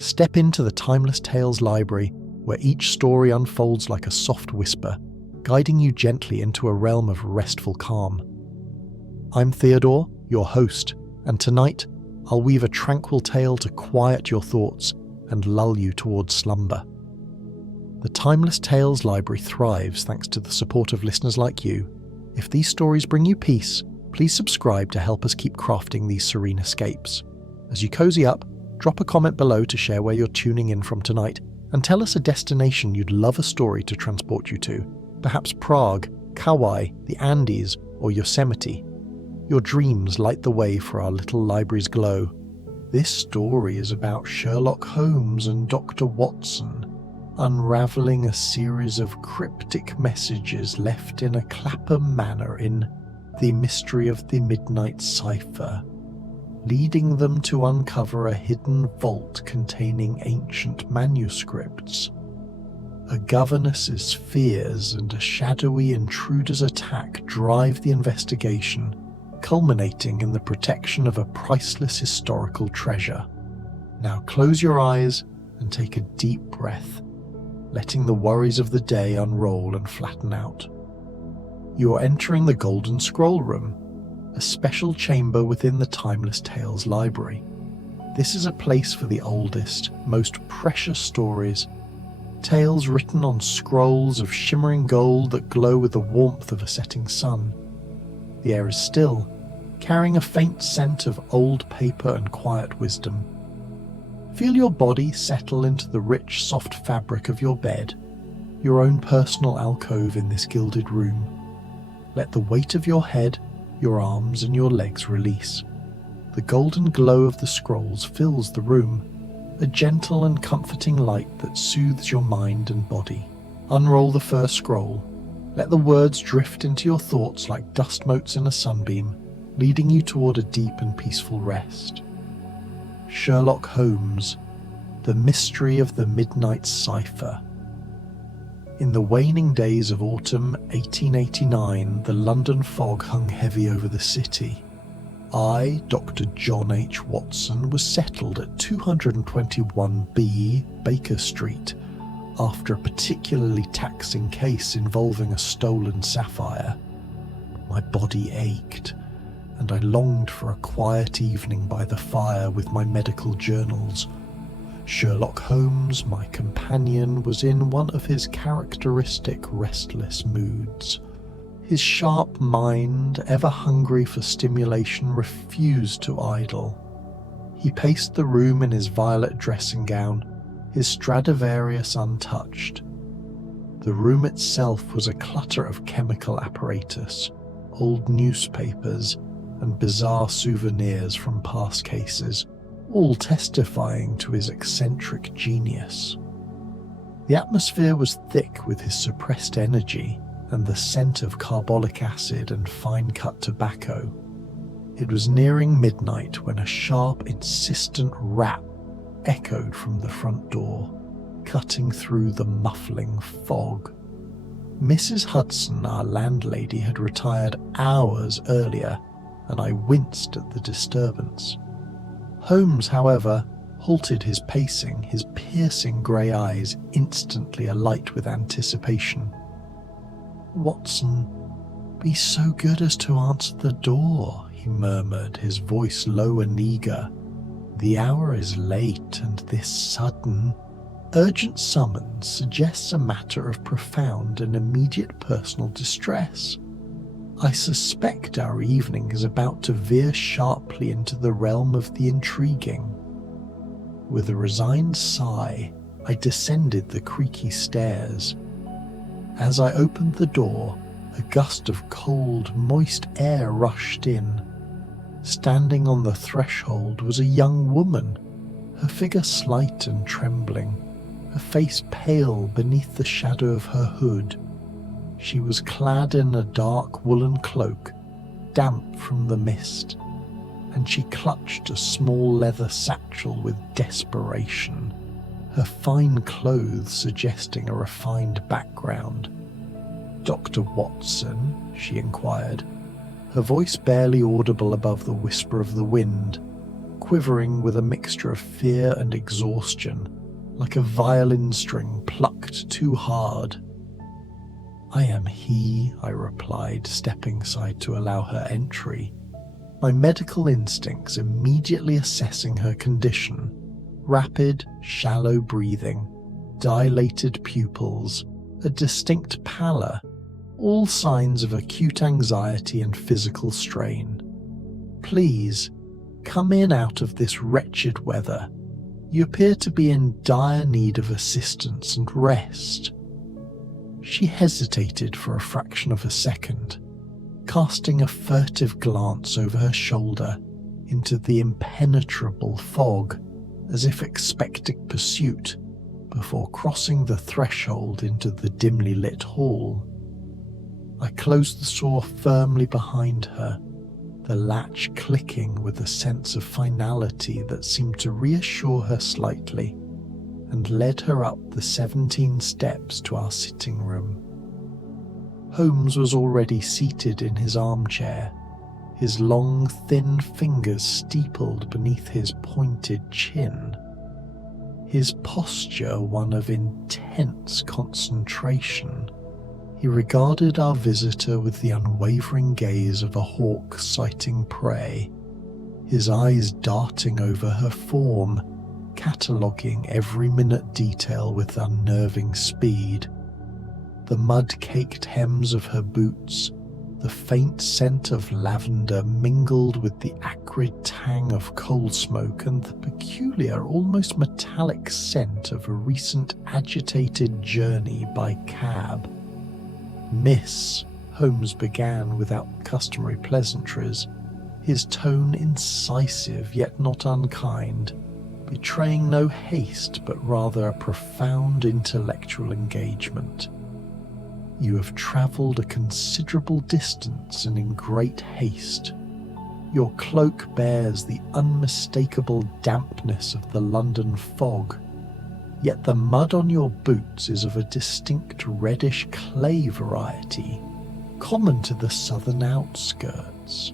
Step into the Timeless Tales library, where each story unfolds like a soft whisper, guiding you gently into a realm of restful calm. I'm Theodore, your host, and tonight I'll weave a tranquil tale to quiet your thoughts and lull you towards slumber. The Timeless Tales library thrives thanks to the support of listeners like you. If these stories bring you peace, please subscribe to help us keep crafting these serene escapes. As you cozy up, drop a comment below to share where you're tuning in from tonight, and tell us a destination you'd love a story to transport you to. Perhaps Prague, Kauai, the Andes, or Yosemite. Your dreams light the way for our little library's glow. This story is about Sherlock Holmes and Dr. Watson, unraveling a series of cryptic messages left in a Clapham manor in The Mystery of the Midnight Cipher, leading them to uncover a hidden vault containing ancient manuscripts. A governess's fears and a shadowy intruder's attack drive the investigation, culminating in the protection of a priceless historical treasure. Now close your eyes and take a deep breath, letting the worries of the day unroll and flatten out. You are entering the Golden Scroll Room, a special chamber within the Timeless Tales library. This is a place for the oldest, most precious stories, tales written on scrolls of shimmering gold that glow with the warmth of a setting sun. The air is still, carrying a faint scent of old paper and quiet wisdom. Feel your body settle into the rich, soft fabric of your bed, your own personal alcove in this gilded room. Let the weight of your head, your arms and your legs release. The golden glow of the scrolls fills the room, a gentle and comforting light that soothes your mind and body. Unroll the first scroll. Let the words drift into your thoughts like dust motes in a sunbeam, leading you toward a deep and peaceful rest. Sherlock Holmes, The Mystery of the Midnight Cipher. In the waning days of autumn 1889, the London fog hung heavy over the city. I, Dr. John H. Watson, was settled at 221B Baker Street after a particularly taxing case involving a stolen sapphire. My body ached, and I longed for a quiet evening by the fire with my medical journals. Sherlock Holmes, my companion, was in one of his characteristic restless moods. His sharp mind, ever hungry for stimulation, refused to idle. He paced the room in his violet dressing gown, his Stradivarius untouched. The room itself was a clutter of chemical apparatus, old newspapers, and bizarre souvenirs from past cases, all testifying to his eccentric genius. The atmosphere was thick with his suppressed energy and the scent of carbolic acid and fine-cut tobacco. It was nearing midnight when a sharp, insistent rap echoed from the front door, cutting through the muffling fog. Mrs. Hudson, our landlady, had retired hours earlier, and I winced at the disturbance. Holmes, however, halted his pacing, his piercing grey eyes instantly alight with anticipation. "Watson, be so good as to answer the door," he murmured, his voice low and eager. "The hour is late, and this sudden, urgent summons suggests a matter of profound and immediate personal distress. I suspect our evening is about to veer sharply into the realm of the intriguing." With a resigned sigh, I descended the creaky stairs. As I opened the door, a gust of cold, moist air rushed in. Standing on the threshold was a young woman, her figure slight and trembling, her face pale beneath the shadow of her hood. She was clad in a dark woolen cloak, damp from the mist, and she clutched a small leather satchel with desperation, her fine clothes suggesting a refined background. "Dr. Watson?" she inquired, her voice barely audible above the whisper of the wind. quivering with a mixture of fear and exhaustion, like a violin string plucked too hard. "I am he," I replied, stepping aside to allow her entry, my medical instincts immediately assessing her condition: rapid, shallow breathing, dilated pupils, a distinct pallor, all signs of acute anxiety and physical strain. "Please, come in out of this wretched weather. You appear to be in dire need of assistance and rest." She hesitated for a fraction of a second, casting a furtive glance over her shoulder into the impenetrable fog, as if expecting pursuit, before crossing the threshold into the dimly lit hall. I closed the door firmly behind her, the latch clicking with a sense of finality that seemed to reassure her slightly, and led her up the 17 steps to our sitting room. Holmes was already seated in his armchair, his long, thin fingers steepled beneath his pointed chin, his posture one of intense concentration. He regarded our visitor with the unwavering gaze of a hawk sighting prey, his eyes darting over her form, cataloguing every minute detail with unnerving speed. The mud-caked hems of her boots, the faint scent of lavender mingled with the acrid tang of coal smoke and the peculiar, almost metallic scent of a recent agitated journey by cab. "Miss," Holmes began without customary pleasantries, his tone incisive yet not unkind, betraying no haste but rather a profound intellectual engagement. "You have travelled a considerable distance and in great haste. Your cloak bears the unmistakable dampness of the London fog, yet the mud on your boots is of a distinct reddish clay variety, common to the southern outskirts.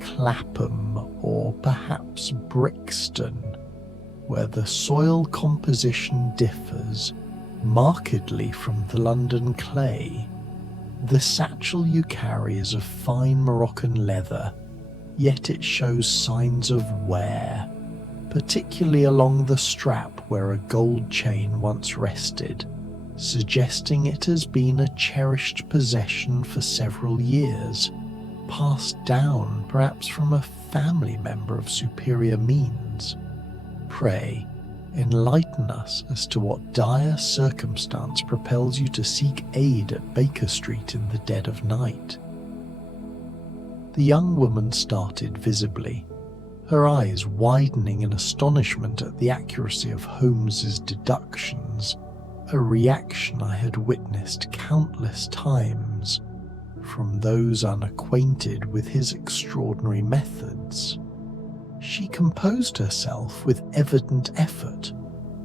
Clapham, or perhaps Brixton, where the soil composition differs markedly from the London clay. The satchel you carry is of fine Moroccan leather, yet it shows signs of wear, particularly along the strap where a gold chain once rested, suggesting it has been a cherished possession for several years, passed down perhaps from a family member of superior means. Pray, enlighten us as to what dire circumstance propels you to seek aid at Baker Street in the dead of night." The young woman started visibly, her eyes widening in astonishment at the accuracy of Holmes's deductions, a reaction I had witnessed countless times from those unacquainted with his extraordinary methods. She composed herself with evident effort,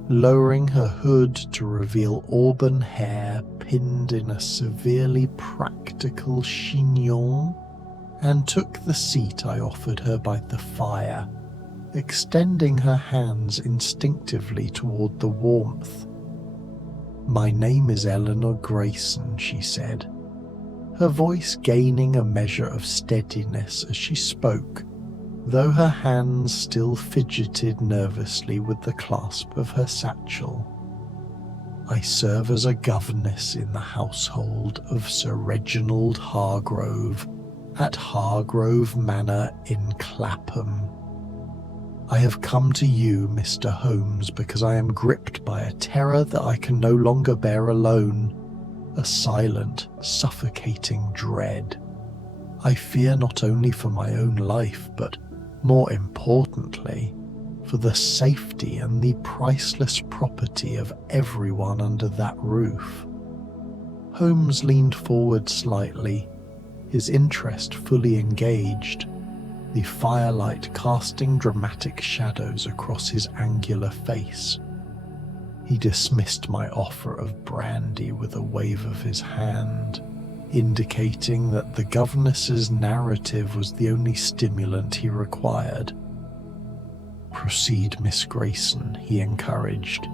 lowering her hood to reveal auburn hair pinned in a severely practical chignon, and took the seat I offered her by the fire, extending her hands instinctively toward the warmth. "My name is Eleanor Grayson," she said, her voice gaining a measure of steadiness as she spoke, though her hands still fidgeted nervously with the clasp of her satchel. "I serve as a governess in the household of Sir Reginald Hargrove at Hargrove Manor in Clapham. I have come to you, Mr. Holmes, because I am gripped by a terror that I can no longer bear alone, a silent, suffocating dread. I fear not only for my own life, but more importantly, for the safety and the priceless property of everyone under that roof." Holmes leaned forward slightly, his interest fully engaged, the firelight casting dramatic shadows across his angular face. He dismissed my offer of brandy with a wave of his hand, indicating that the governess's narrative was the only stimulant he required. "Proceed, Miss Grayson," he encouraged,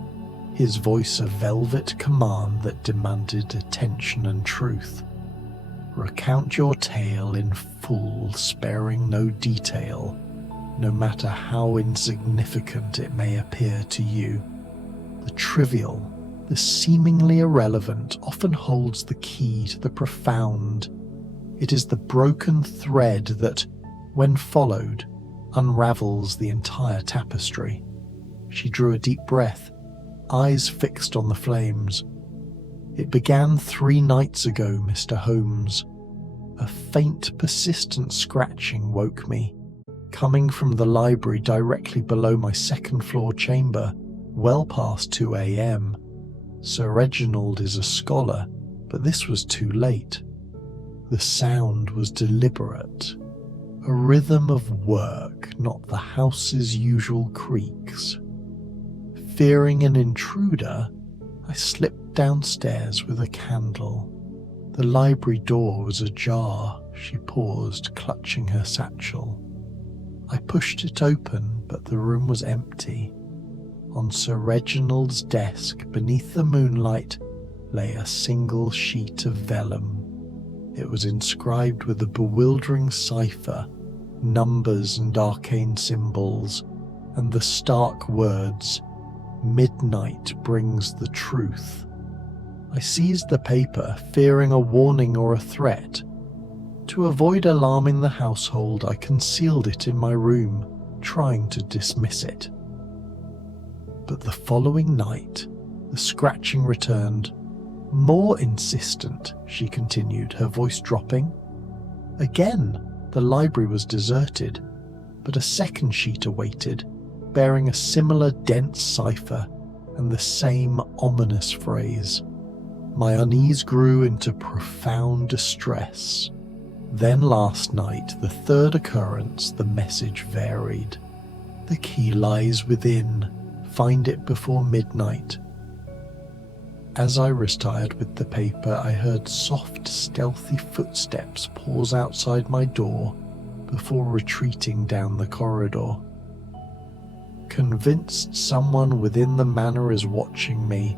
his voice a velvet command that demanded attention and truth. "Recount your tale in full, sparing no detail, no matter how insignificant it may appear to you. The trivial, the seemingly irrelevant, often holds the key to the profound. It is the broken thread that, when followed, unravels the entire tapestry." She drew a deep breath, eyes fixed on the flames. "It began 3 nights ago, Mr. Holmes. A faint, persistent scratching woke me, coming from the library directly below my second-floor chamber, well past 2 a.m. Sir Reginald is a scholar, but this was too late. The sound was deliberate, a rhythm of work, not the house's usual creaks. Fearing an intruder, I slipped downstairs with a candle. The library door was ajar." She paused, clutching her satchel. "I pushed it open, but the room was empty. On Sir Reginald's desk, beneath the moonlight, lay a single sheet of vellum. It was inscribed with a bewildering cipher, numbers and arcane symbols, and the stark words, 'Midnight brings the truth.' I seized the paper, fearing a warning or a threat. To avoid alarming the household, I concealed it in my room, trying to dismiss it. But the following night, the scratching returned. More insistent," she continued, her voice dropping. "Again, the library was deserted, but a second sheet awaited, bearing a similar dense cipher and the same ominous phrase. My unease grew into profound distress. Then last night, the third occurrence, the message varied. 'The key lies within. Find it before midnight.' As I retired with the paper, I heard soft, stealthy footsteps pause outside my door before retreating down the corridor. Convinced someone within the manor is watching me,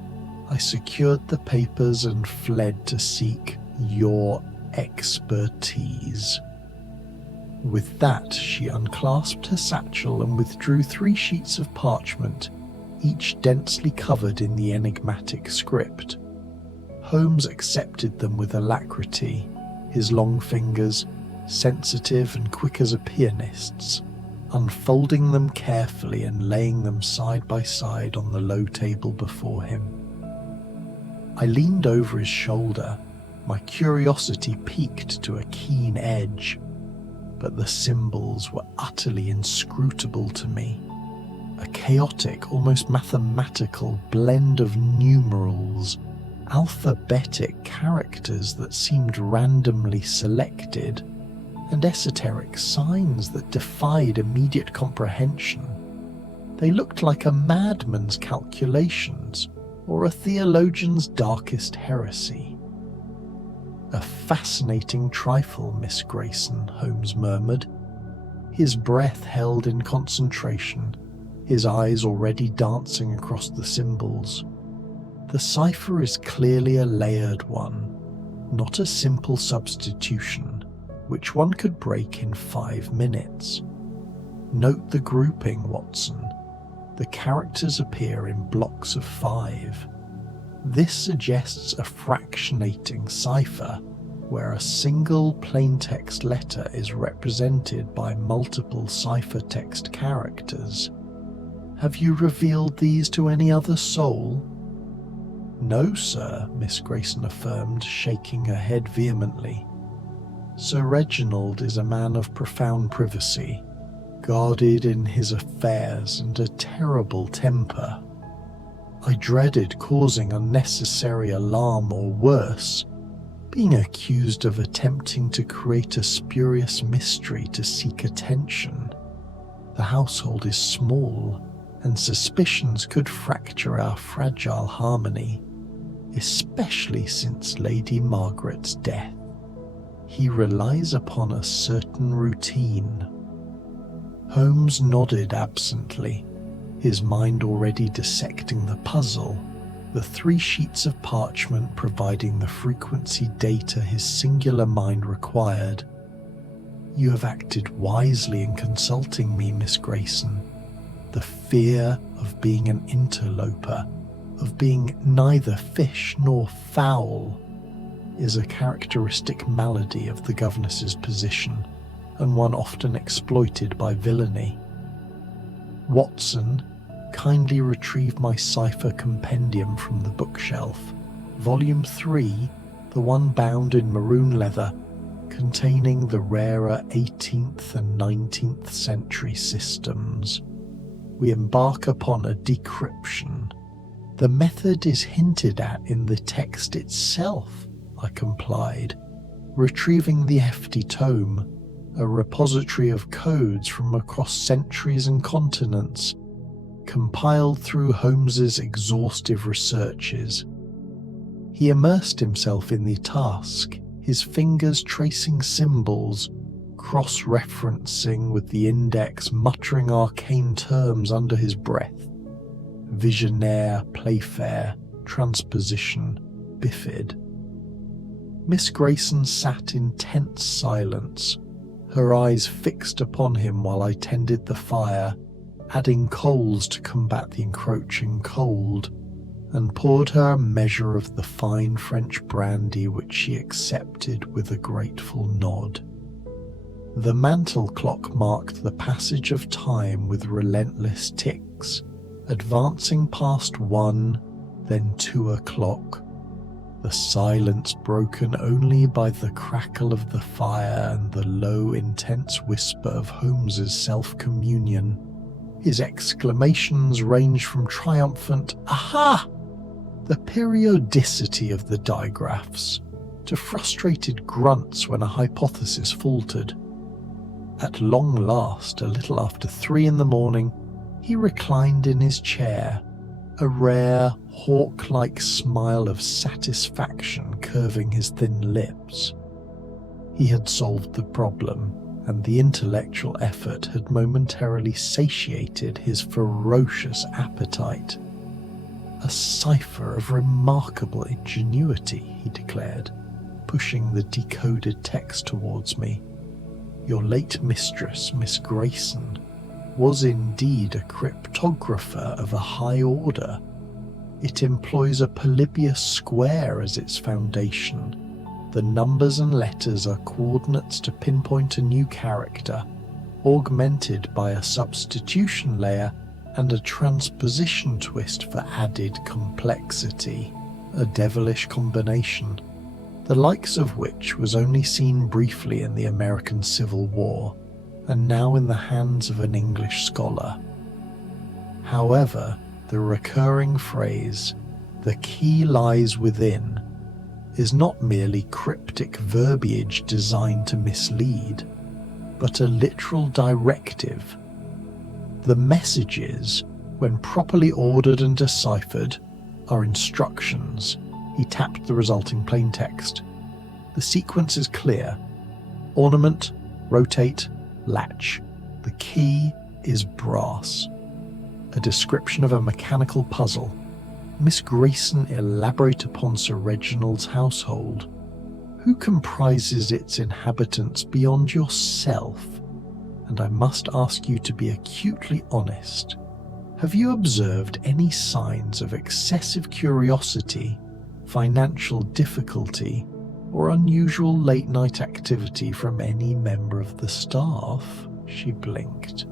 I secured the papers and fled to seek your expertise." With that, she unclasped her satchel and withdrew 3 sheets of parchment, each densely covered in the enigmatic script. Holmes accepted them with alacrity, his long fingers, sensitive and quick as a pianist's, unfolding them carefully and laying them side by side on the low table before him. I leaned over his shoulder, my curiosity piqued to a keen edge, but the symbols were utterly inscrutable to me. A chaotic, almost mathematical blend of numerals, alphabetic characters that seemed randomly selected, and esoteric signs that defied immediate comprehension. They looked like a madman's calculations or a theologian's darkest heresy. "A fascinating trifle, Miss Grayson," Holmes murmured, his breath held in concentration, his eyes already dancing across the symbols. "The cipher is clearly a layered one, not a simple substitution, which one could break in 5 minutes. Note the grouping, Watson. The characters appear in blocks of 5. This suggests a fractionating cipher, where a single plaintext letter is represented by multiple ciphertext characters. Have you revealed these to any other soul?" "No, sir," Miss Grayson affirmed, shaking her head vehemently. "Sir Reginald is a man of profound privacy, guarded in his affairs and a terrible temper. I dreaded causing unnecessary alarm or worse, being accused of attempting to create a spurious mystery to seek attention. The household is small, and suspicions could fracture our fragile harmony, especially since Lady Margaret's death. He relies upon a certain routine." Holmes nodded absently, his mind already dissecting the puzzle, the 3 sheets of parchment providing the frequency data his singular mind required. "You have acted wisely in consulting me, Miss Grayson. The fear of being an interloper, of being neither fish nor fowl, is a characteristic malady of the governess's position, and one often exploited by villainy. Watson, kindly retrieve my cipher compendium from the bookshelf, volume 3, the one bound in maroon leather, containing the rarer 18th and 19th century systems. We embark upon a decryption. The method is hinted at in the text itself," I complied, retrieving the hefty tome, a repository of codes from across centuries and continents, compiled through Holmes's exhaustive researches. He immersed himself in the task, his fingers tracing symbols, cross-referencing with the index, muttering arcane terms under his breath. Visionaire, Playfair, transposition, bifid. Miss Grayson sat in tense silence, her eyes fixed upon him while I tended the fire, adding coals to combat the encroaching cold, and poured her a measure of the fine French brandy which she accepted with a grateful nod. The mantel clock marked the passage of time with relentless ticks, advancing past 1, then 2 o'clock, the silence broken only by the crackle of the fire and the low, intense whisper of Holmes's self-communion. His exclamations ranged from triumphant, "Aha!" the periodicity of the digraphs, to frustrated grunts when a hypothesis faltered. At long last, a little after 3 in the morning, he reclined in his chair, a rare, hawk-like smile of satisfaction curving his thin lips. He had solved the problem, and the intellectual effort had momentarily satiated his ferocious appetite. "A cipher of remarkable ingenuity," he declared, pushing the decoded text towards me. "Your late mistress, Miss Grayson, was indeed a cryptographer of a high order. It employs a Polybius square as its foundation. The numbers and letters are coordinates to pinpoint a new character, augmented by a substitution layer and a transposition twist for added complexity. A devilish combination, the likes of which was only seen briefly in the American Civil War, and now in the hands of an English scholar. However, the recurring phrase, 'the key lies within,' is not merely cryptic verbiage designed to mislead, but a literal directive. The messages, when properly ordered and deciphered, are instructions." He tapped the resulting plaintext. "The sequence is clear. Ornament, rotate, latch. The key is brass." A description of a mechanical puzzle. Miss Grayson, elaborate upon Sir Reginald's household. Who comprises its inhabitants beyond yourself? And I must ask you to be acutely honest. Have you observed any signs of excessive curiosity, financial difficulty, or unusual late-night activity from any member of the staff?" She blinked,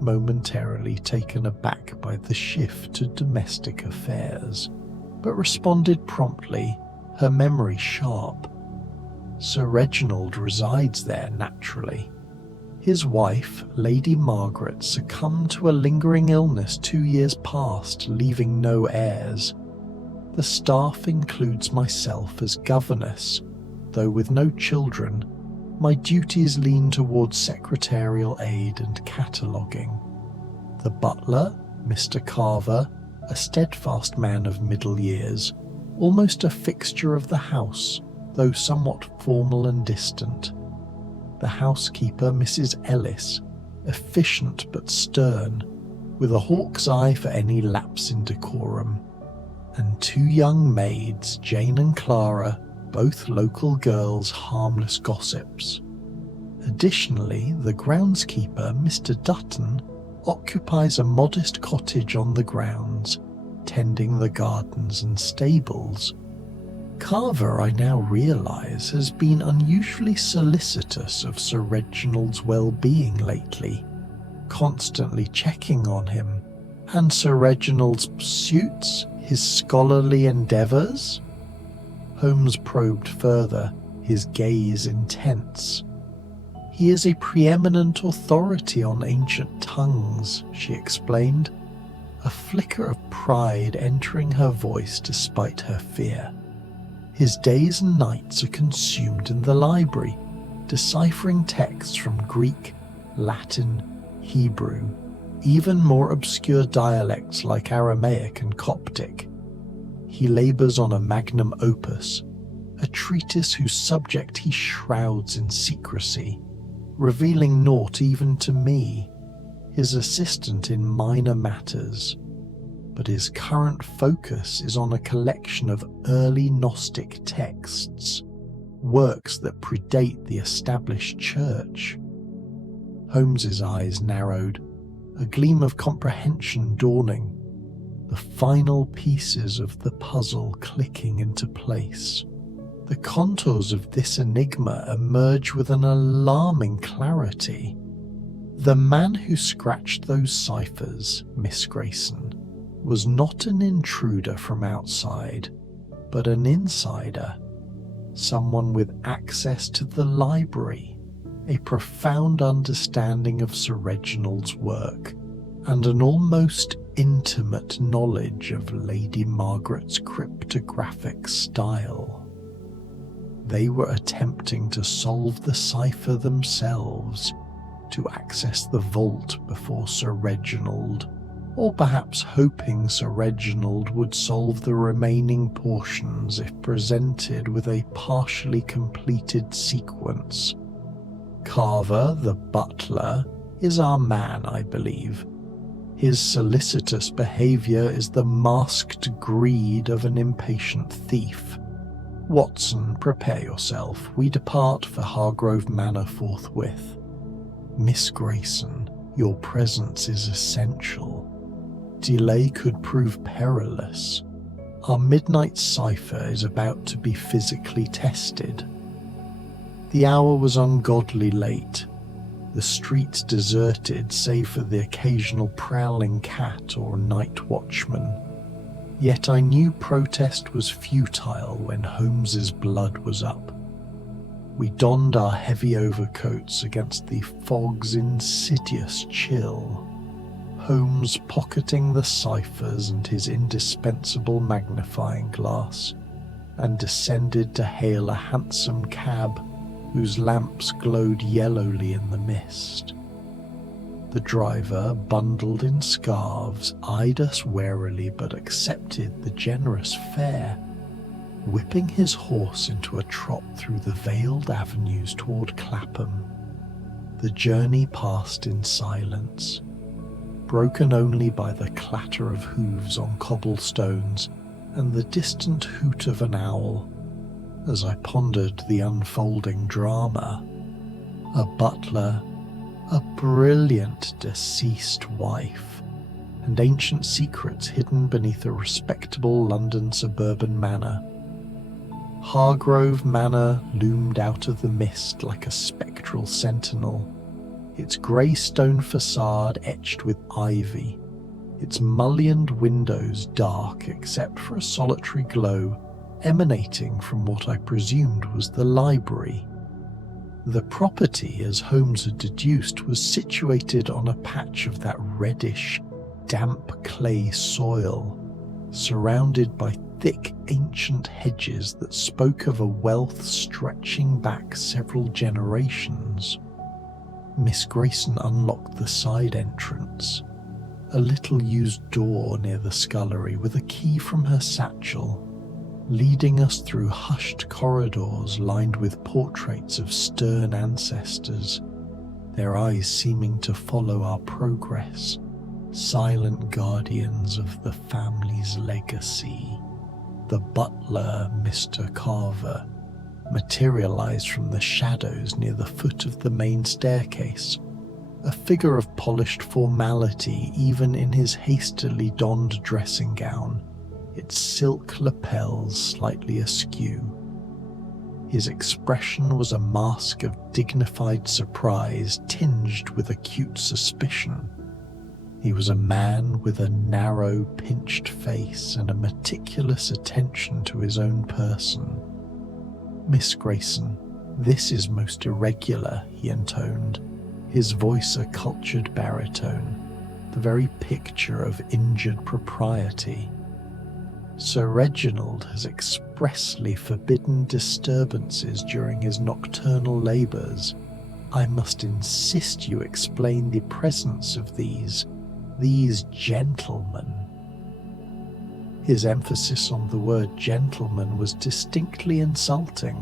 momentarily taken aback by the shift to domestic affairs, but responded promptly, her memory sharp. "Sir Reginald resides there naturally. His wife, Lady Margaret, succumbed to a lingering illness 2 years past, leaving no heirs. The staff includes myself as governess, though with no children. My duties lean towards secretarial aid and cataloguing. The butler, Mr. Carver, a steadfast man of middle years, almost a fixture of the house, though somewhat formal and distant. The housekeeper, Mrs. Ellis, efficient but stern, with a hawk's eye for any lapse in decorum, and two young maids, Jane and Clara, both local girls, harmless gossips. Additionally, the groundskeeper, Mr. Dutton, occupies a modest cottage on the grounds, tending the gardens and stables. Carver, I now realise, has been unusually solicitous of Sir Reginald's well-being lately, constantly checking on him, and Sir Reginald's pursuits, his scholarly endeavours. Holmes probed further, his gaze intense. He is a preeminent authority on ancient tongues, she explained, a flicker of pride entering her voice despite her fear. His days and nights are consumed in the library, deciphering texts from Greek, Latin, Hebrew, even more obscure dialects like Aramaic and Coptic. He labours on a magnum opus, a treatise whose subject he shrouds in secrecy, revealing naught even to me, his assistant in minor matters. But his current focus is on a collection of early Gnostic texts, works that predate the established church. Holmes's eyes narrowed, a gleam of comprehension dawning, the final pieces of the puzzle clicking into place. The contours of this enigma emerge with an alarming clarity. The man who scratched those ciphers, Miss Grayson, was not an intruder from outside, but an insider, someone with access to the library, a profound understanding of Sir Reginald's work, and an almost intimate knowledge of Lady Margaret's cryptographic style. They were attempting to solve the cipher themselves, to access the vault before Sir Reginald, or perhaps hoping Sir Reginald would solve the remaining portions if presented with a partially completed sequence. Carver, the butler, is our man, I believe. His solicitous behaviour is the masked greed of an impatient thief. Watson, prepare yourself. We depart for Hargrove Manor forthwith. Miss Grayson, your presence is essential. Delay could prove perilous. Our Midnight Cipher is about to be physically tested. The hour was ungodly late, the streets deserted save for the occasional prowling cat or night watchman. Yet I knew protest was futile when Holmes's blood was up. We donned our heavy overcoats against the fog's insidious chill, Holmes pocketing the ciphers and his indispensable magnifying glass, and descended to hail a hansom cab whose lamps glowed yellowly in the mist. The driver, bundled in scarves, eyed us warily but accepted the generous fare, whipping his horse into a trot through the veiled avenues toward Clapham. The journey passed in silence, broken only by the clatter of hooves on cobblestones and the distant hoot of an owl. As I pondered the unfolding drama, a butler, a brilliant deceased wife, and ancient secrets hidden beneath a respectable London suburban manor. Hargrove Manor loomed out of the mist like a spectral sentinel, its grey stone facade etched with ivy, its mullioned windows dark except for a solitary glow emanating from what I presumed was the library. The property, as Holmes had deduced, was situated on a patch of that reddish, damp clay soil, surrounded by thick ancient hedges that spoke of a wealth stretching back several generations. Miss Grayson unlocked the side entrance, a little used door near the scullery, with a key from her satchel, leading us through hushed corridors lined with portraits of stern ancestors, their eyes seeming to follow our progress, silent guardians of the family's legacy. The butler, Mr. Carver, materialized from the shadows near the foot of the main staircase, a figure of polished formality even in his hastily donned dressing gown, its silk lapels slightly askew. His expression was a mask of dignified surprise tinged with acute suspicion. He was a man with a narrow, pinched face and a meticulous attention to his own person. "Miss Grayson, this is most irregular," he intoned, his voice a cultured baritone, the very picture of injured propriety. "Sir Reginald has expressly forbidden disturbances during his nocturnal labours. I must insist you explain the presence of these gentlemen." His emphasis on the word gentleman was distinctly insulting.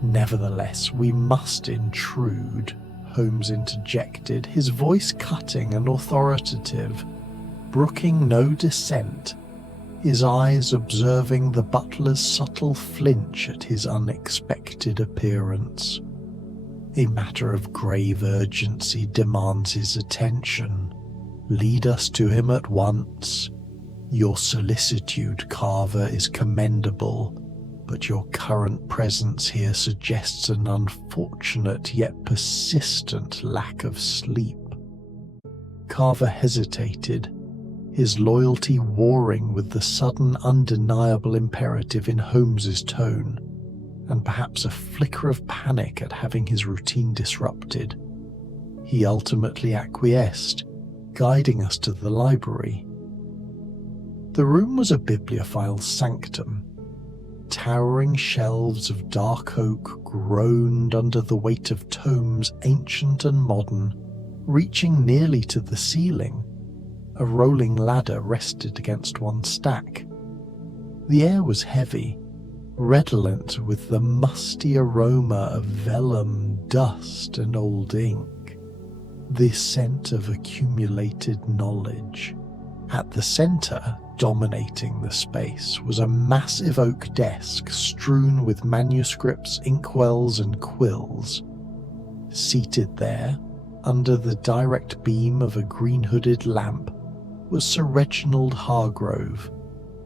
"Nevertheless, we must intrude," Holmes interjected, his voice cutting and authoritative, brooking no dissent, his eyes observing the butler's subtle flinch at his unexpected appearance. "A matter of grave urgency demands his attention. Lead us to him at once. Your solicitude, Carver, is commendable, but your current presence here suggests an unfortunate yet persistent lack of sleep." Carver hesitated, his loyalty warring with the sudden undeniable imperative in Holmes's tone, and perhaps a flicker of panic at having his routine disrupted. He ultimately acquiesced, guiding us to the library. The room was a bibliophile's sanctum. Towering shelves of dark oak groaned under the weight of tomes ancient and modern, reaching nearly to the ceiling. A rolling ladder rested against one stack. The air was heavy, redolent with the musty aroma of vellum, dust, and old ink, the scent of accumulated knowledge. At the centre, dominating the space, was a massive oak desk strewn with manuscripts, inkwells, and quills. Seated there, under the direct beam of a green-hooded lamp, was Sir Reginald Hargrove,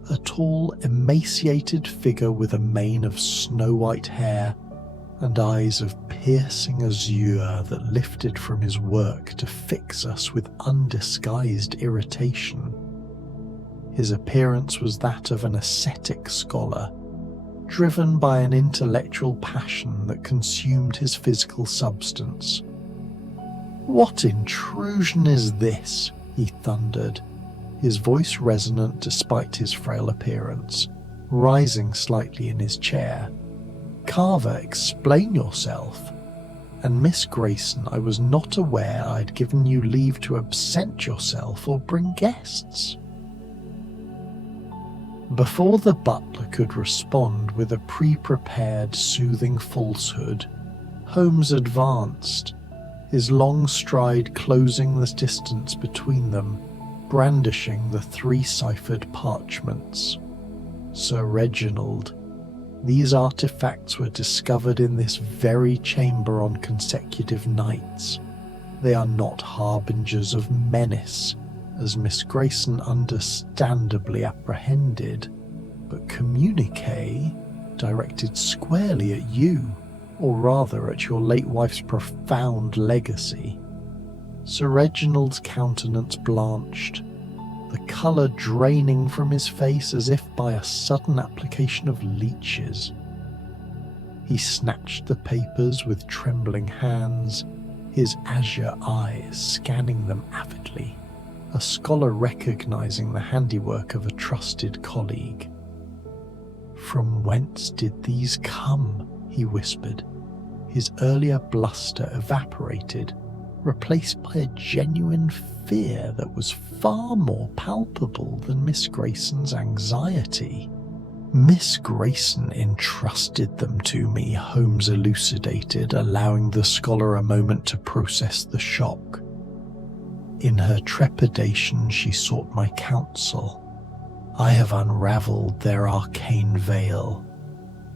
a tall, emaciated figure with a mane of snow-white hair and eyes of piercing azure that lifted from his work to fix us with undisguised irritation. His appearance was that of an ascetic scholar, driven by an intellectual passion that consumed his physical substance. "What intrusion is this?" he thundered, his voice resonant despite his frail appearance, rising slightly in his chair. "Carver, explain yourself. And Miss Grayson, I was not aware I'd given you leave to absent yourself or bring guests." Before the butler could respond with a pre-prepared soothing falsehood, Holmes advanced, his long stride closing the distance between them, brandishing the 3 ciphered parchments. "Sir Reginald, these artifacts were discovered in this very chamber on consecutive nights. They are not harbingers of menace, as Miss Grayson understandably apprehended, but communique directed squarely at you, or rather at your late wife's profound legacy." Sir Reginald's countenance blanched, the colour draining from his face as if by a sudden application of leeches. He snatched the papers with trembling hands, his azure eyes scanning them avidly, a scholar recognizing the handiwork of a trusted colleague. "From whence did these come?" he whispered, his earlier bluster evaporated, replaced by a genuine fear that was far more palpable than Miss Grayson's anxiety. Miss Grayson entrusted them to me, Holmes elucidated, allowing the scholar a moment to process the shock. In her trepidation, she sought my counsel. I have unraveled their arcane veil.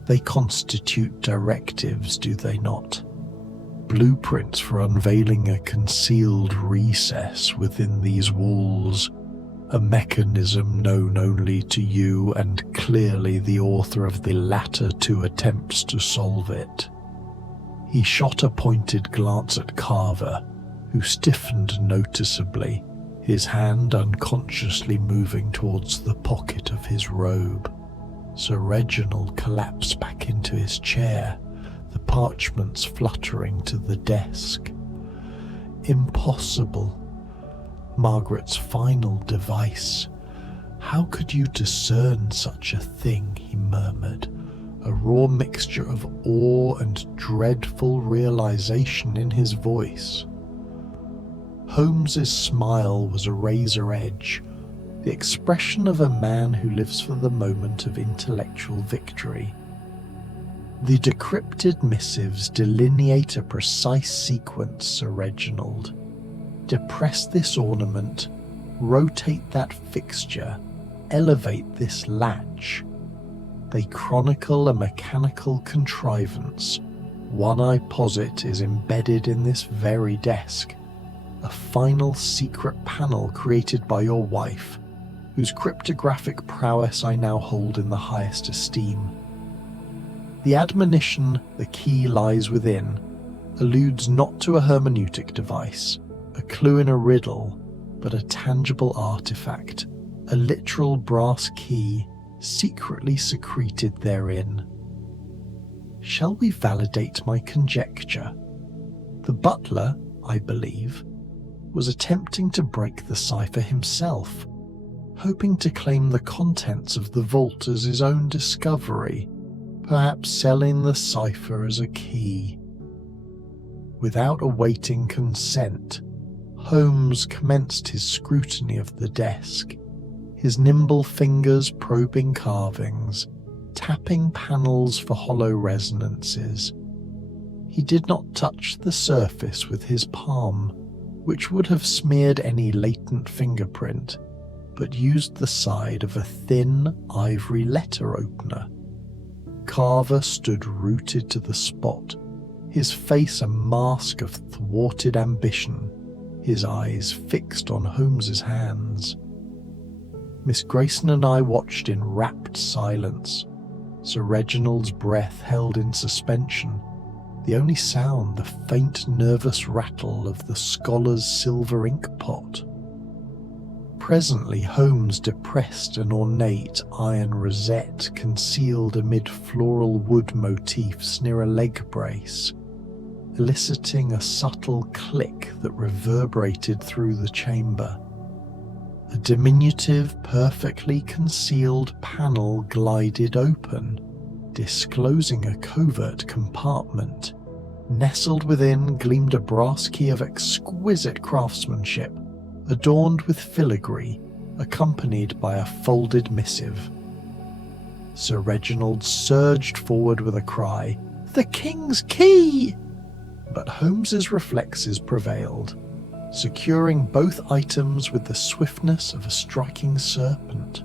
They constitute directives, do they not? Blueprints for unveiling a concealed recess within these walls, a mechanism known only to you and clearly the author of the latter two attempts to solve it. He shot a pointed glance at Carver, who stiffened noticeably, his hand unconsciously moving towards the pocket of his robe. Sir Reginald collapsed back into his chair, the parchments fluttering to the desk. Impossible. Margaret's final device. How could you discern such a thing, he murmured, a raw mixture of awe and dreadful realization in his voice. Holmes's smile was a razor edge, the expression of a man who lives for the moment of intellectual victory. The decrypted missives delineate a precise sequence, Sir Reginald. Depress this ornament, rotate that fixture, elevate this latch. They chronicle a mechanical contrivance. One, I posit, is embedded in this very desk. A final secret panel created by your wife, whose cryptographic prowess I now hold in the highest esteem. The admonition, "the key lies within," alludes not to a hermeneutic device, a clue in a riddle, but a tangible artifact, a literal brass key secretly secreted therein. Shall we validate my conjecture? The butler, I believe, was attempting to break the cipher himself, hoping to claim the contents of the vault as his own discovery, perhaps selling the cipher as a key. Without awaiting consent, Holmes commenced his scrutiny of the desk, his nimble fingers probing carvings, tapping panels for hollow resonances. He did not touch the surface with his palm, which would have smeared any latent fingerprint, but used the side of a thin ivory letter opener. Carver stood rooted to the spot, his face a mask of thwarted ambition, his eyes fixed on Holmes's hands. Miss Grayson and I watched in rapt silence, Sir Reginald's breath held in suspension, the only sound the faint nervous rattle of the scholar's silver ink pot. Presently Holmes depressed an ornate iron rosette concealed amid floral wood motifs near a leg brace, eliciting a subtle click that reverberated through the chamber. A diminutive, perfectly concealed panel glided open, disclosing a covert compartment. Nestled within gleamed a brass key of exquisite craftsmanship, adorned with filigree, accompanied by a folded missive. Sir Reginald surged forward with a cry, "The King's Key!" But Holmes's reflexes prevailed, securing both items with the swiftness of a striking serpent.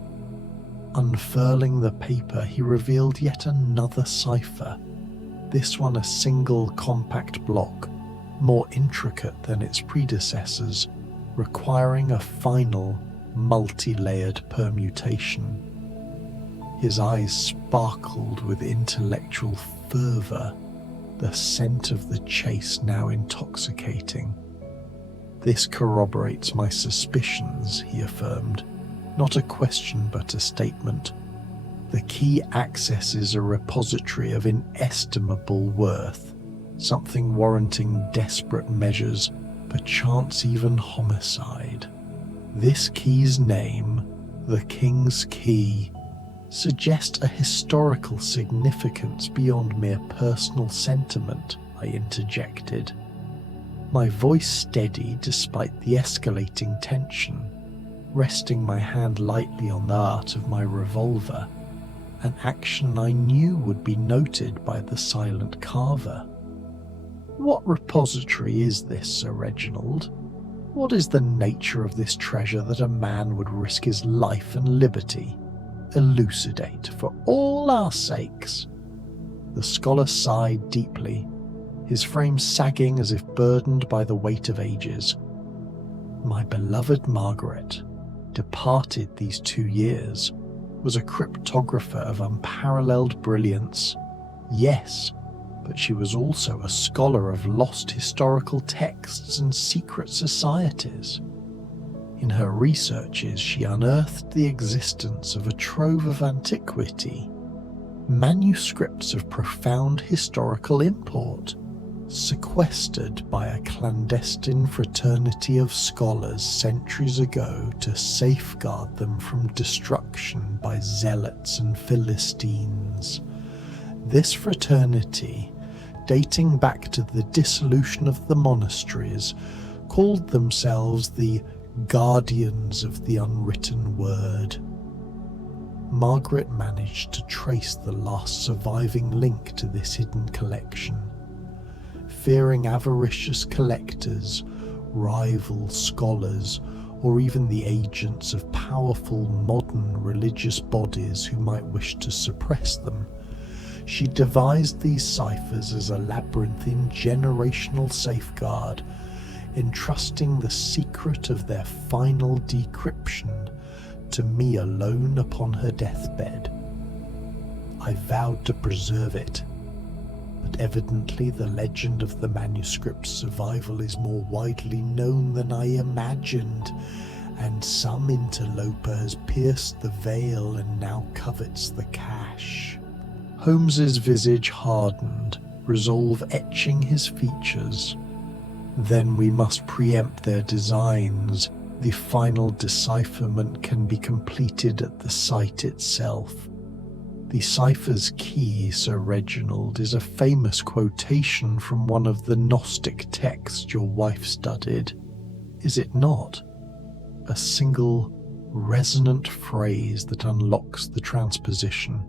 Unfurling the paper, he revealed yet another cipher, this one a single compact block, more intricate than its predecessors, requiring a final, multi-layered permutation. His eyes sparkled with intellectual fervour, the scent of the chase now intoxicating. "This corroborates my suspicions," he affirmed, not a question but a statement. "The key accesses a repository of inestimable worth, something warranting desperate measures, perchance even homicide. This key's name, the King's Key, suggests a historical significance beyond mere personal sentiment," I interjected. My voice steady despite the escalating tension, resting my hand lightly on the dart of my revolver. an action I knew would be noted by the silent carver. "What repository is this, Sir Reginald? What is the nature of this treasure that a man would risk his life and liberty? Elucidate, for all our sakes." The scholar sighed deeply, his frame sagging as if burdened by the weight of ages. "My beloved Margaret, departed these 2 years, was a cryptographer of unparalleled brilliance. Yes, but she was also a scholar of lost historical texts and secret societies. In her researches, she unearthed the existence of a trove of antiquity, manuscripts of profound historical import, sequestered by a clandestine fraternity of scholars centuries ago to safeguard them from destruction by zealots and Philistines. This fraternity, dating back to the dissolution of the monasteries, called themselves the Guardians of the Unwritten Word. Margaret managed to trace the last surviving link to this hidden collection. Fearing avaricious collectors, rival scholars, or even the agents of powerful modern religious bodies who might wish to suppress them, she devised these ciphers as a labyrinthine generational safeguard, entrusting the secret of their final decryption to me alone upon her deathbed. I vowed to preserve it, but evidently the legend of the manuscript's survival is more widely known than I imagined, and some interloper has pierced the veil and now covets the cash." Holmes's visage hardened, resolve etching his features. "Then we must preempt their designs. The final decipherment can be completed at the site itself. The cipher's key, Sir Reginald, is a famous quotation from one of the Gnostic texts your wife studied, is it not? A single, resonant phrase that unlocks the transposition.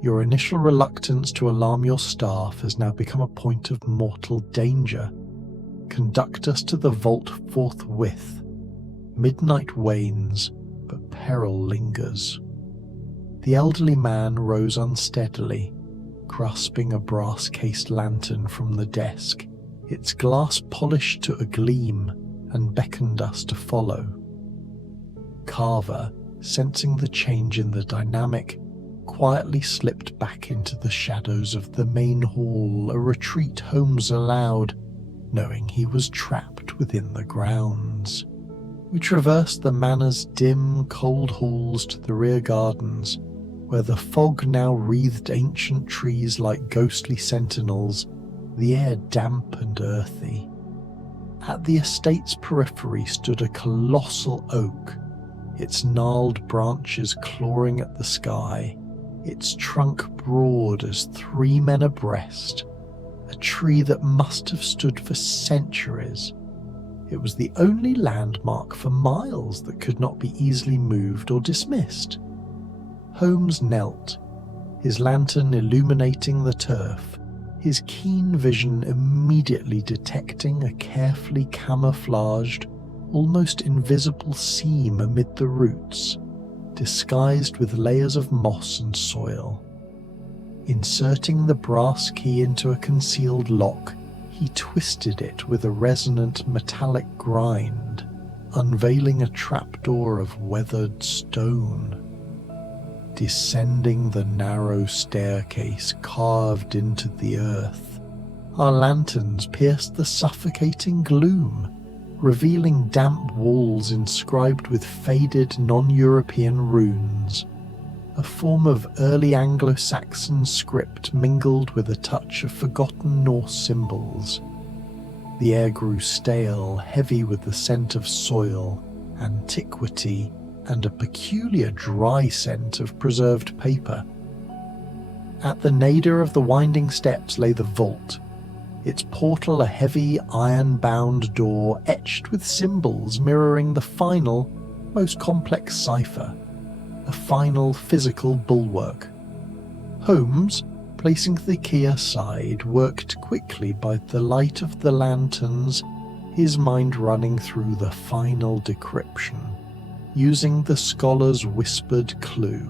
Your initial reluctance to alarm your staff has now become a point of mortal danger. Conduct us to the vault forthwith. Midnight wanes, but peril lingers." The elderly man rose unsteadily, grasping a brass-cased lantern from the desk, its glass polished to a gleam, and beckoned us to follow. Carver, sensing the change in the dynamic, quietly slipped back into the shadows of the main hall, a retreat Holmes allowed, knowing he was trapped within the grounds. We traversed the manor's dim, cold halls to the rear gardens, where the fog now wreathed ancient trees like ghostly sentinels, the air damp and earthy. At the estate's periphery stood a colossal oak, its gnarled branches clawing at the sky, its trunk broad as 3 men abreast, a tree that must have stood for centuries. It was the only landmark for miles that could not be easily moved or dismissed. Holmes knelt, his lantern illuminating the turf, his keen vision immediately detecting a carefully camouflaged, almost invisible seam amid the roots, disguised with layers of moss and soil. Inserting the brass key into a concealed lock, he twisted it with a resonant metallic grind, unveiling a trapdoor of weathered stone. Descending the narrow staircase carved into the earth, our lanterns pierced the suffocating gloom, revealing damp walls inscribed with faded non-European runes, a form of early Anglo-Saxon script mingled with a touch of forgotten Norse symbols. The air grew stale, heavy with the scent of soil, antiquity, and a peculiar dry scent of preserved paper. At the nadir of the winding steps lay the vault, its portal a heavy iron-bound door etched with symbols mirroring the final, most complex cipher, a final physical bulwark Holmes, placing the key aside, worked quickly by the light of the lanterns, his mind running through the final decryption, using the scholar's whispered clue.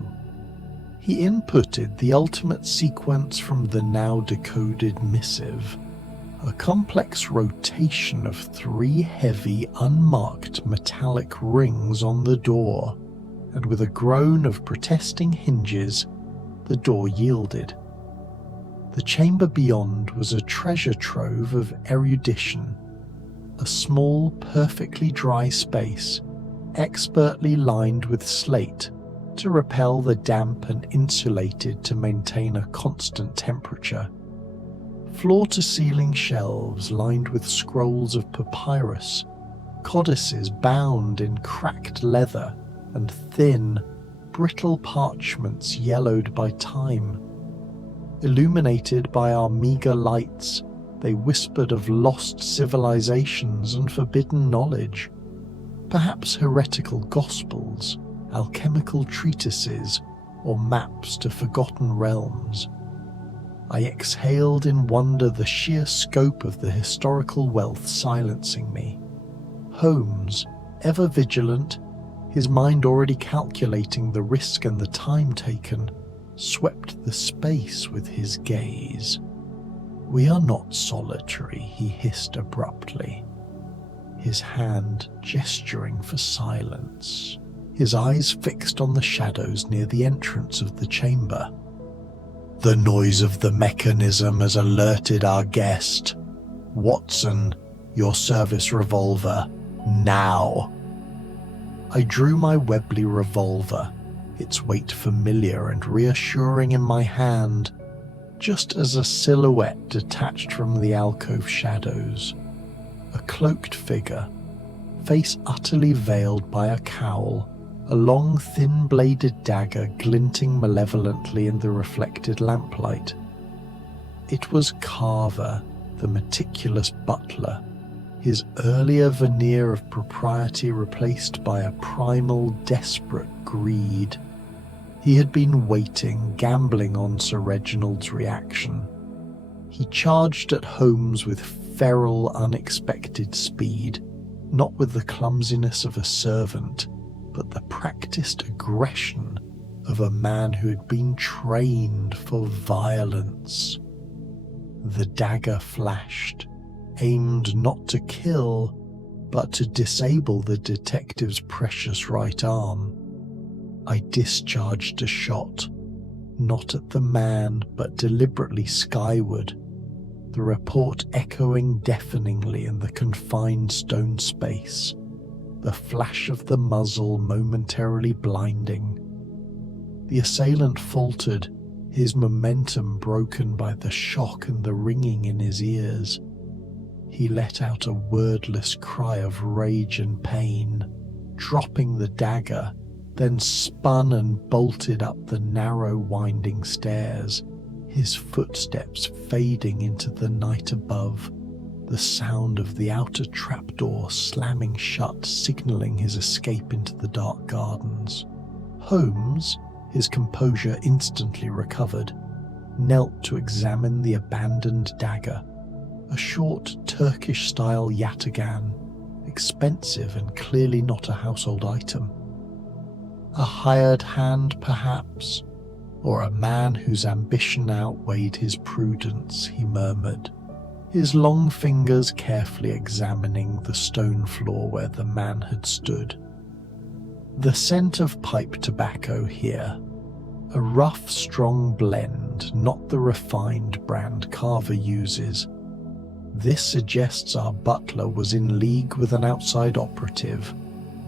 He inputted the ultimate sequence from the now decoded missive, a complex rotation of 3 heavy, unmarked metallic rings on the door, and with a groan of protesting hinges, the door yielded. The chamber beyond was a treasure trove of erudition, a small, perfectly dry space, expertly lined with slate to repel the damp and insulated to maintain a constant temperature. Floor-to-ceiling shelves lined with scrolls of papyrus, codices bound in cracked leather, and thin, brittle parchments yellowed by time. Illuminated by our meagre lights, they whispered of lost civilizations and forbidden knowledge, perhaps heretical gospels, alchemical treatises, or maps to forgotten realms. I exhaled in wonder, the sheer scope of the historical wealth silencing me. Holmes, ever vigilant, his mind already calculating the risk and the time taken, swept the space with his gaze. "We are not solitary," he hissed abruptly, his hand gesturing for silence, his eyes fixed on the shadows near the entrance of the chamber. "The noise of the mechanism has alerted our guest. Watson, your service revolver, now." I drew my Webley revolver, its weight familiar and reassuring in my hand, just as a silhouette detached from the alcove shadows. A cloaked figure, face utterly veiled by a cowl, a long thin-bladed dagger glinting malevolently in the reflected lamplight. It was Carver, the meticulous butler, his earlier veneer of propriety replaced by a primal, desperate greed. He had been waiting, gambling on Sir Reginald's reaction. He charged at Holmes with feral, unexpected speed, not with the clumsiness of a servant, but the practiced aggression of a man who had been trained for violence. The dagger flashed, aimed not to kill, but to disable the detective's precious right arm. I discharged a shot, not at the man, but deliberately skyward, the report echoing deafeningly in the confined stone space, the flash of the muzzle momentarily blinding. The assailant faltered, his momentum broken by the shock and the ringing in his ears. He let out a wordless cry of rage and pain, dropping the dagger, then spun and bolted up the narrow winding stairs, his footsteps fading into the night above, the sound of the outer trapdoor slamming shut, signalling his escape into the dark gardens. Holmes, his composure instantly recovered, knelt to examine the abandoned dagger, a short Turkish-style yataghan, expensive and clearly not a household item. A hired hand, perhaps, or a man whose ambition outweighed his prudence, he murmured, his long fingers carefully examining the stone floor where the man had stood. The scent of pipe tobacco here, a rough, strong blend, not the refined brand Carver uses. This suggests our butler was in league with an outside operative,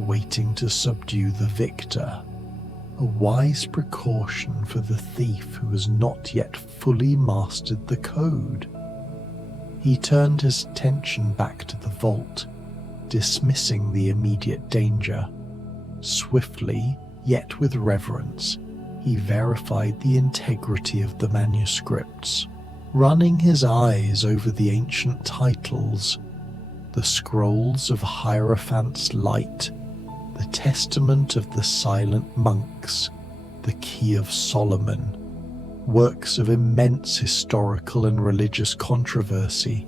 waiting to subdue the victor. A wise precaution for the thief who has not yet fully mastered the code. He turned his attention back to the vault, dismissing the immediate danger. Swiftly, yet with reverence, he verified the integrity of the manuscripts, running his eyes over the ancient titles, the scrolls of Hierophant's light, the testament of the silent monks, the key of Solomon. works of immense historical and religious controversy.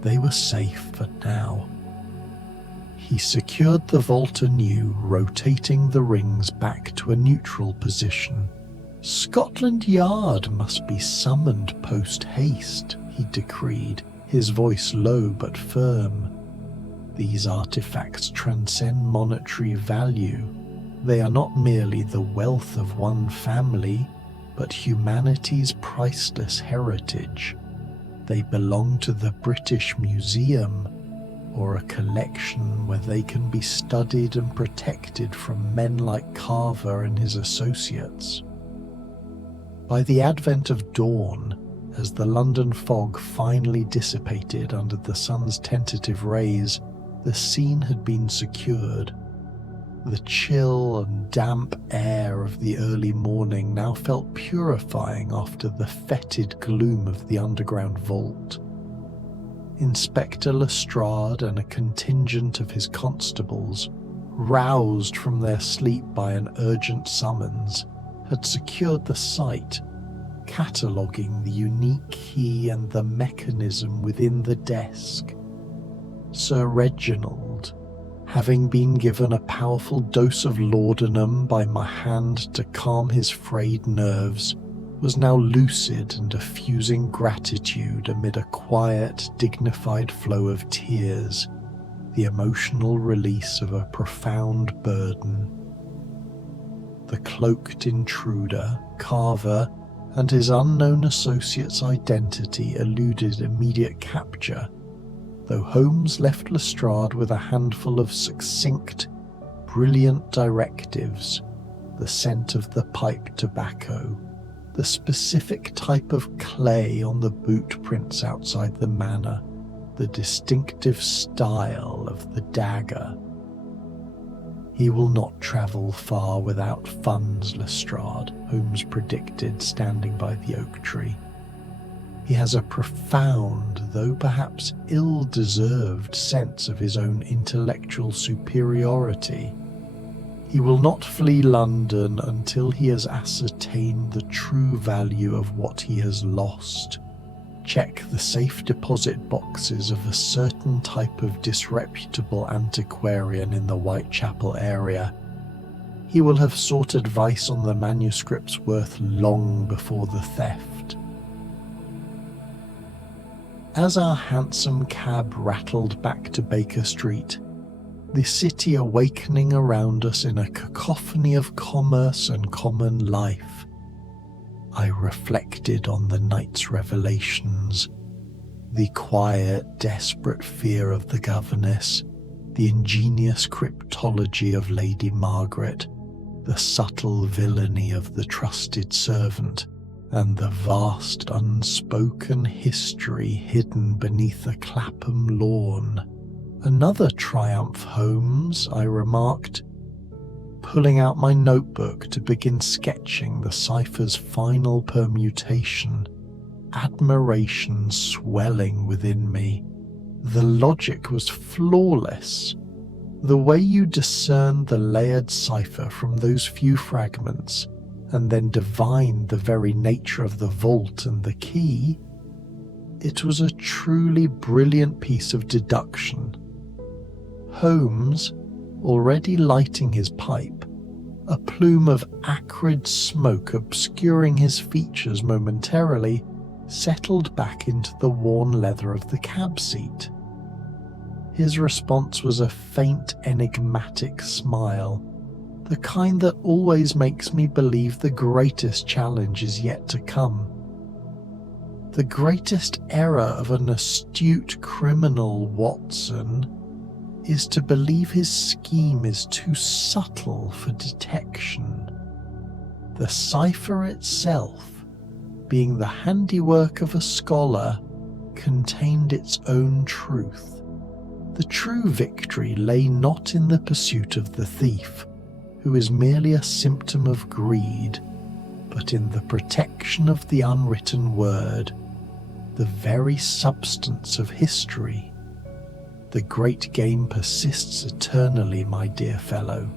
They were safe for now. He secured the vault anew, rotating the rings back to a neutral position. Scotland Yard must be summoned post-haste, he decreed, his voice low but firm. These artifacts transcend monetary value. They are not merely the wealth of one family, but humanity's priceless heritage. They belong to the British Museum, or a collection where they can be studied and protected from men like Carver and his associates. By the advent of dawn, as the London fog finally dissipated under the sun's tentative rays, the scene had been secured. The chill and damp air of the early morning now felt purifying after the fetid gloom of the underground vault. Inspector Lestrade and a contingent of his constables, roused from their sleep by an urgent summons, had secured the site, cataloguing the unique key and the mechanism within the desk. Sir Reginald, having been given a powerful dose of laudanum by my hand to calm his frayed nerves, was now lucid and effusing gratitude amid a quiet, dignified flow of tears, the emotional release of a profound burden. The cloaked intruder, Carver, and his unknown associate's identity eluded immediate capture, though Holmes left Lestrade with a handful of succinct, brilliant directives: the scent of the pipe tobacco, the specific type of clay on the boot prints outside the manor, the distinctive style of the dagger. He will not travel far without funds, Lestrade, Holmes predicted, standing by the oak tree. He has a profound, though perhaps ill-deserved, sense of his own intellectual superiority. He will not flee London until he has ascertained the true value of what he has lost. Check the safe deposit boxes of a certain type of disreputable antiquarian in the Whitechapel area. He will have sought advice on the manuscripts worth long before the theft. As our hansom cab rattled back to Baker Street, the city awakening around us in a cacophony of commerce and common life, I reflected on the night's revelations, the quiet, desperate fear of the governess, the ingenious cryptology of Lady Margaret, the subtle villainy of the trusted servant, and the vast unspoken history hidden beneath a Clapham lawn. Another triumph, Holmes, I remarked, pulling out my notebook to begin sketching the cipher's final permutation, admiration swelling within me. The logic was flawless. The way you discern the layered cipher from those few fragments, and then divine the very nature of the vault and the key, it was a truly brilliant piece of deduction. Holmes, already lighting his pipe, a plume of acrid smoke obscuring his features momentarily, settled back into the worn leather of the cab seat. His response was a faint, enigmatic smile, the kind that always makes me believe the greatest challenge is yet to come. The greatest error of an astute criminal, Watson, is to believe his scheme is too subtle for detection. The cipher itself, being the handiwork of a scholar, contained its own truth. The true victory lay not in the pursuit of the thief, who is merely a symptom of greed, but in the protection of the unwritten word, the very substance of history. The great game persists eternally, my dear fellow,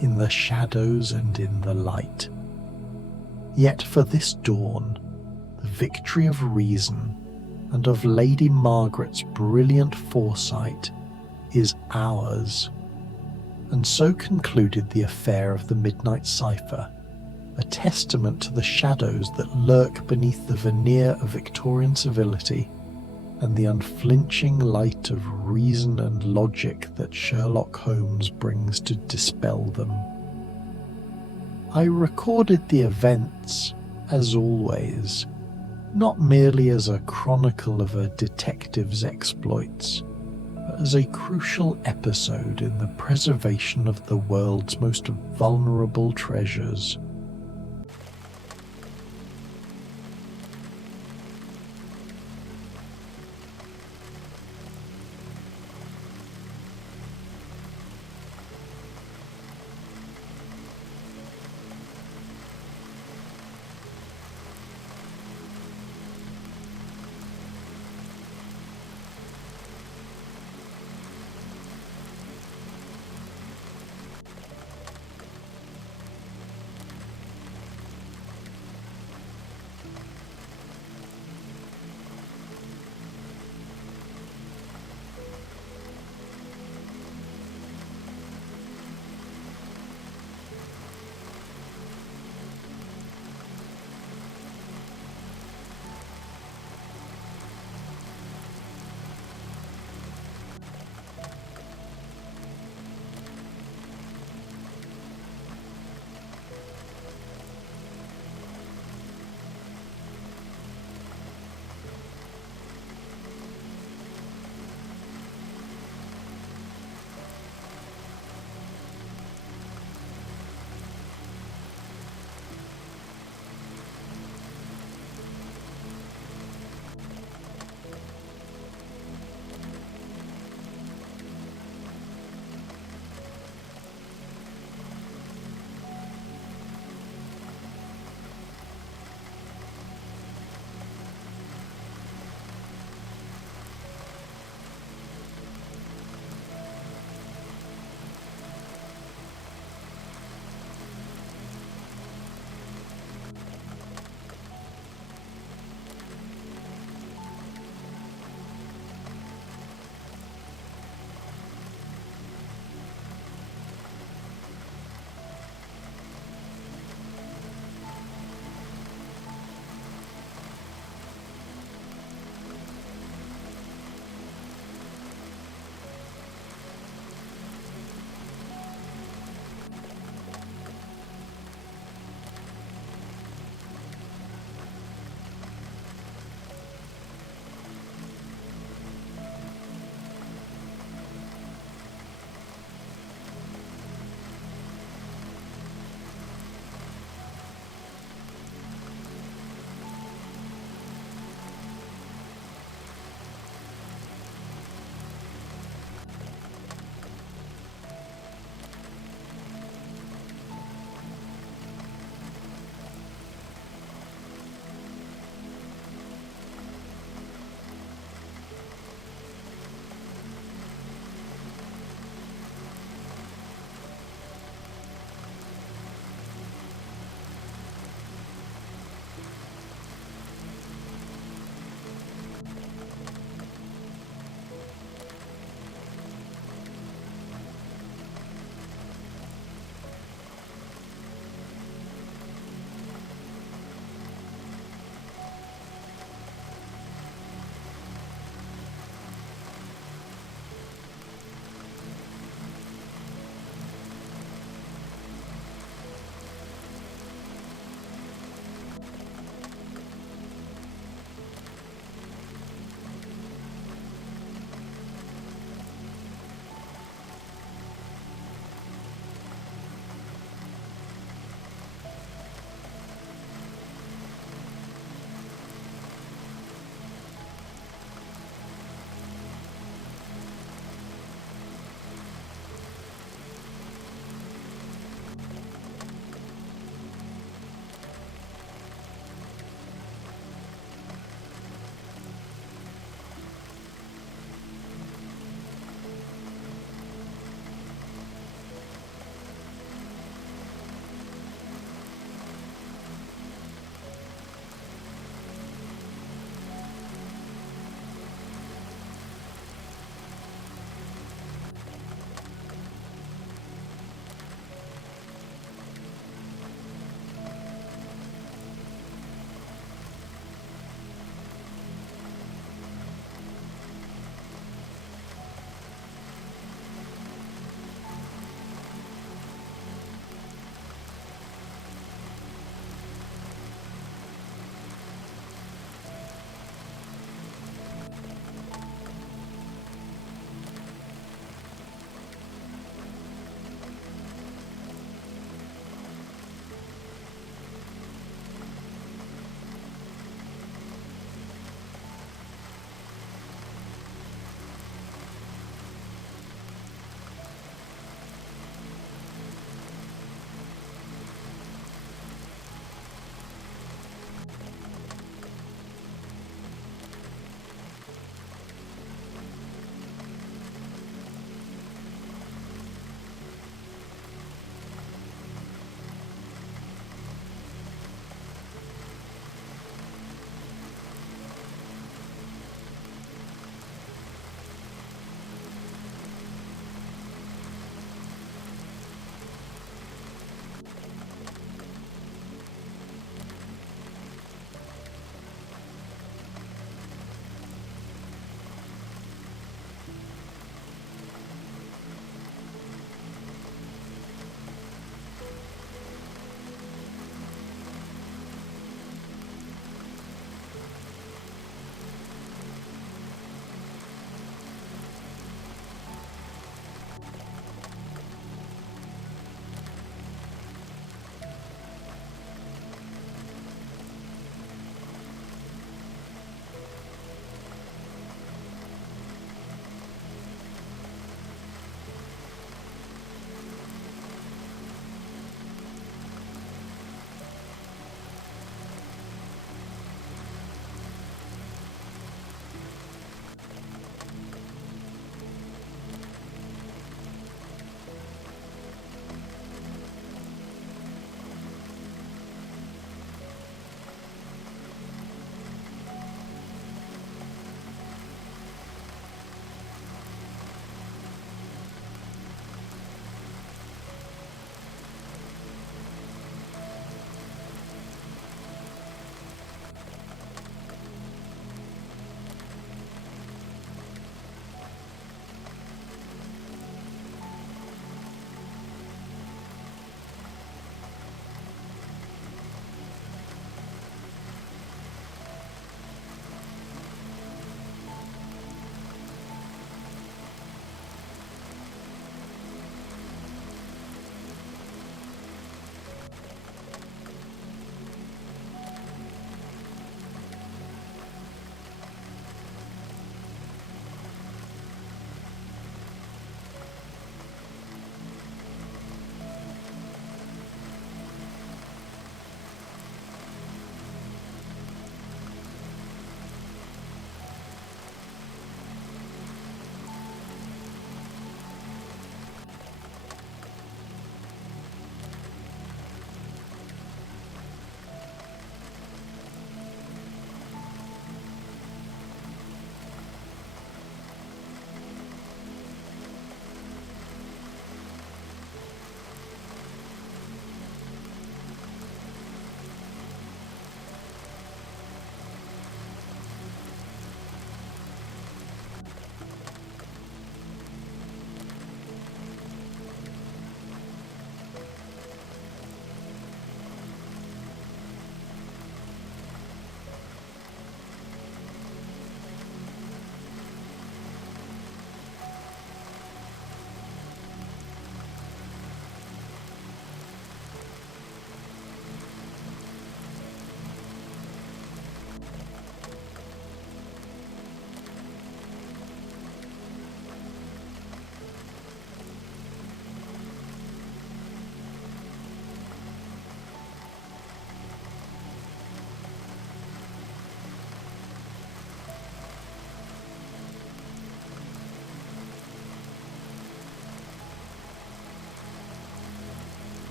in the shadows and in the light. Yet for this dawn, the victory of reason and of Lady Margaret's brilliant foresight is ours. And so concluded the affair of the Midnight Cipher, a testament to the shadows that lurk beneath the veneer of Victorian civility and the unflinching light of reason and logic that Sherlock Holmes brings to dispel them. I recorded the events, as always, not merely as a chronicle of a detective's exploits, but as a crucial episode in the preservation of the world's most vulnerable treasures.